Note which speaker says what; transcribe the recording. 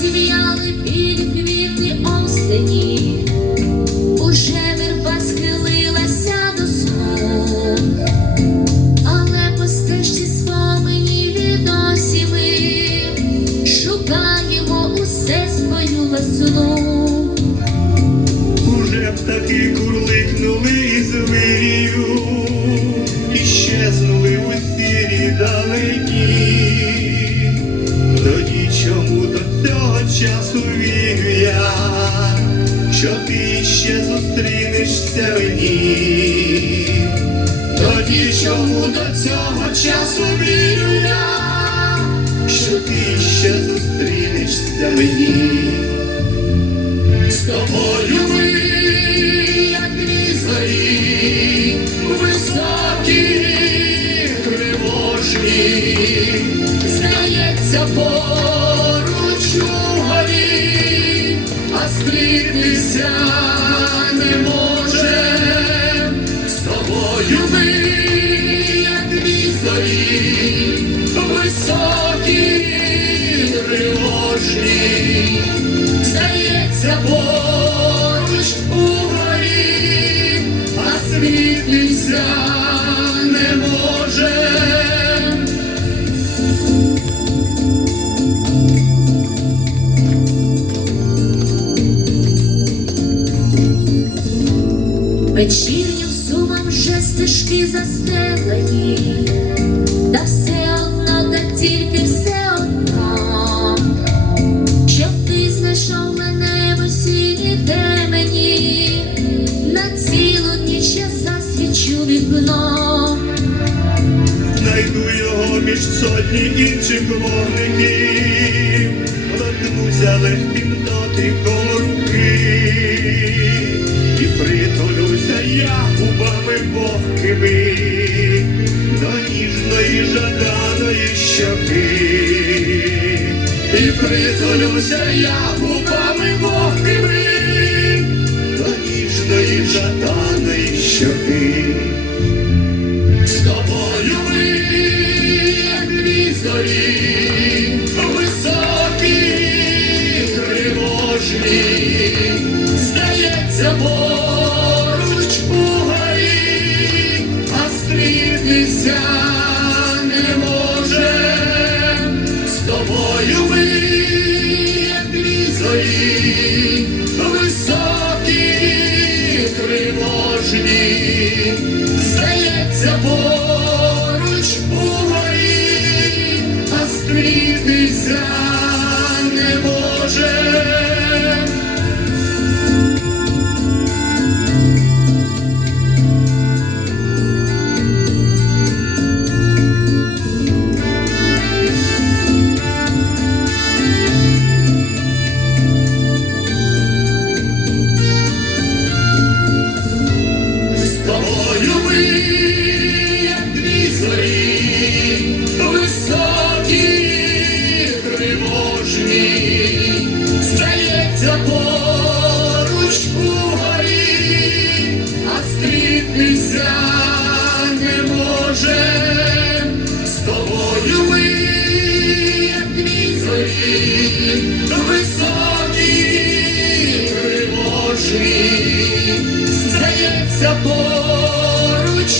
Speaker 1: Зів'яли білі квіти осені, уже верба схилилася до сну, але по стежці спомені ми весну.
Speaker 2: Уже птахи курликнули із вирію, і щезнули у сірі далині. Тоді чому до цього часу вірю я, що ти ще зустрінешся мені? Тоді чому до цього часу вірю я, що ти ще зустрінешся мені? Поруч у горі, а стрітися не може. З тобою ми, як дві зорі, високі, тривожні, здається, поруч у горі, а
Speaker 1: Вечірнім сумом вже стежки застелені, та все одно, та тільки все одно, щоб ти знайшов мене в осінні темені, на цілу ніч я засвічу вікно.
Speaker 2: Знайду його між сотні інших вогників, торкнуся легким дотиком руки, і я губами вогкими до ніжної жаданої щоки, і притулюся я губами вогкими до ніжної жаданої щоки. З тобою ми, як дві зорі, високі, тривожні, здається, поруч стрітися не може. З тобою ми, як дві зорі, високі, тривожні, здається, поруч